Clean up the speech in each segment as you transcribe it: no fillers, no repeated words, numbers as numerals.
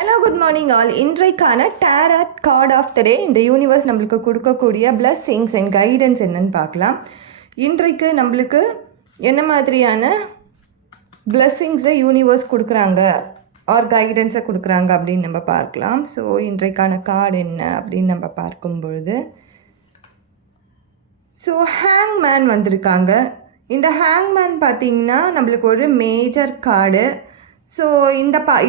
Hello good morning all. இன்றைக்கான tarot card of the டே இந்த universe நம்மளுக்கு கொடுக்கக்கூடிய பிளஸ்ஸிங்ஸ் அண்ட் கைடன்ஸ் என்னன்னு பார்க்கலாம். இன்றைக்கு நம்மளுக்கு என்ன மாதிரியான பிளஸ்ஸிங்ஸை யூனிவர்ஸ் கொடுக்குறாங்க ஆர் கைடன்ஸை கொடுக்குறாங்க அப்படின்னு நம்ம பார்க்கலாம். ஸோ இன்றைக்கான கார்டு என்ன அப்படின்னு நம்ம பார்க்கும் பொழுது ஹேங்மேன் வந்திருக்காங்க. இந்த ஹேங்மேன் பார்த்திங்கன்னா நம்மளுக்கு ஒரு மேஜர் கார்டு. ஸோ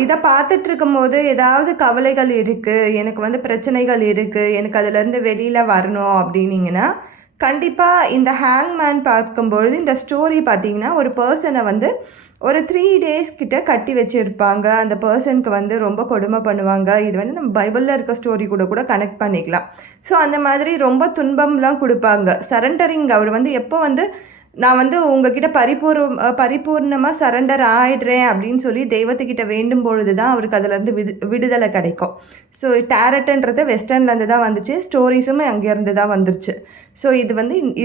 இதை பார்த்துட்ருக்கும் போது ஏதாவது கவலைகள் இருக்குது, எனக்கு பிரச்சனைகள் இருக்குது, எனக்கு அதிலேருந்து வெளியில் வரணும் அப்படின்னிங்கன்னா கண்டிப்பாக இந்த ஹேங்மேன் பார்க்கும்பொழுது இந்த ஸ்டோரி பார்த்திங்கன்னா ஒரு பர்சனை ஒரு 3 days கிட்ட கட்டி வச்சுருப்பாங்க. அந்த பர்சனுக்கு ரொம்ப கொடுமை பண்ணுவாங்க. இது நம்ம பைபிளில் இருக்க ஸ்டோரி கூட கனெக்ட் பண்ணிக்கலாம். ஸோ அந்த மாதிரி ரொம்ப துன்பம்லாம் கொடுப்பாங்க. சரண்டரிங் அவர் எப்போ நான் உங்ககிட்ட பரிபூர்ணமாக சரண்டர் ஆகிடுறேன் அப்படின்னு சொல்லி தெய்வத்துக்கிட்ட வேண்டும் பொழுது தான் அவருக்கு அதிலேருந்து விடுதலை கிடைக்கும். ஸோ டேரட்டுன்றது வெஸ்டர்ன்லேருந்து தான் வந்துச்சு, ஸ்டோரிஸும் அங்கேருந்து தான் வந்துருச்சு. ஸோ இது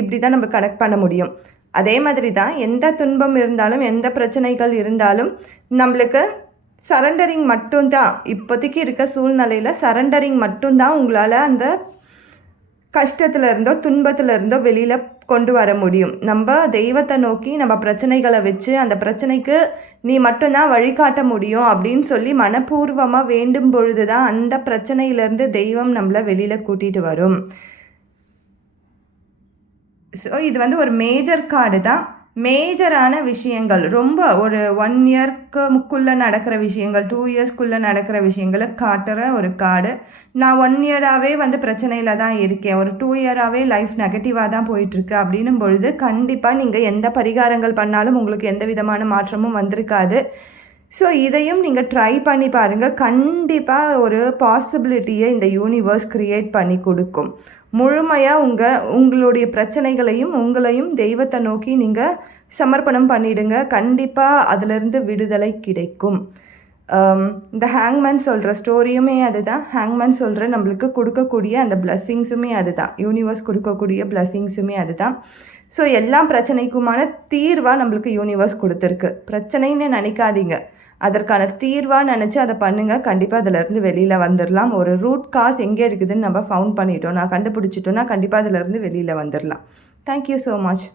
இப்படி தான் நம்ம கனெக்ட் பண்ண முடியும். அதே மாதிரி தான் எந்த துன்பம் இருந்தாலும் எந்த பிரச்சனைகள் இருந்தாலும் நம்மளுக்கு சரண்டரிங் மட்டும்தான், இப்போதைக்கு இருக்க சூழ்நிலையில் சரண்டரிங் மட்டும்தான் உங்களால் அந்த கஷ்டத்தில் இருந்தோ துன்பத்தில் இருந்தோ வெளியில் கொண்டு வர முடியும். நம்ம தெய்வத்தை நோக்கி நம்ம பிரச்சனைகளை வச்சு அந்த பிரச்சனைக்கு நீ மட்டும்தான் வழிகாட்ட முடியும் அப்படின்னு சொல்லி மனப்பூர்வமாக வேண்டும் பொழுது தான் அந்த பிரச்சனையிலேருந்து தெய்வம் நம்மளை வெளியில் கூட்டிகிட்டு வரும். ஸோ இது ஒரு மேஜர் கார்டு தான். மேஜரான விஷயங்கள் ரொம்ப ஒரு 1 yearக்குள்ளே நடக்கிற விஷயங்கள், 2 yearsக்குள்ளே நடக்கிற விஷயங்களை காட்டுற ஒரு கார்டு. நான் 1 yearஆகவே பிரச்சனையில் தான் இருக்கேன், ஒரு 2 yearஆகவே லைஃப் நெகட்டிவாக தான் போயிட்டுருக்கு அப்படின்னும் பொழுது கண்டிப்பாக நீங்கள் எந்த பரிகாரங்கள் பண்ணாலும் உங்களுக்கு எந்த விதமான மாற்றமும் வந்திருக்காது. ஸோ இதையும் நீங்கள் ட்ரை பண்ணி பாருங்கள். கண்டிப்பாக ஒரு பாசிபிலிட்டியை இந்த யூனிவர்ஸ் க்ரியேட் பண்ணி கொடுக்கும். முழுமையாக உங்களுடைய பிரச்சனைகளையும் உங்களையும் தெய்வத்தை நோக்கி நீங்கள் சமர்ப்பணம் பண்ணிவிடுங்க. கண்டிப்பாக அதிலிருந்து விடுதலை கிடைக்கும். இந்த ஹேங்மேன் சொல்கிற ஸ்டோரியுமே அதுதான். ஹேங்மேன் சொல்கிற நம்மளுக்கு கொடுக்கக்கூடிய அந்த பிளஸ்ஸிங்ஸுமே அதுதான். யூனிவர்ஸ் கொடுக்கக்கூடிய பிளஸ்ஸிங்ஸுமே அதுதான். ஸோ எல்லா பிரச்சனைக்குமான தீர்வாக நம்மளுக்கு யூனிவர்ஸ் கொடுத்துருக்கு. பிரச்சனைன்னு நினைக்காதீங்க, அதற்கான தீர்வாக நினச்சி அதை பண்ணுங்கள். கண்டிப்பாக அதிலேருந்து வெளியில் வந்துடலாம். ஒரு ரூட் காஸ் எங்கே இருக்குதுன்னு நம்ம ஃபவுண்ட் பண்ணிட்டோம், நான் கண்டுபிடிச்சிட்டோன்னா கண்டிப்பாக அதிலேருந்து வெளியில் வந்துடலாம். Thank you so much.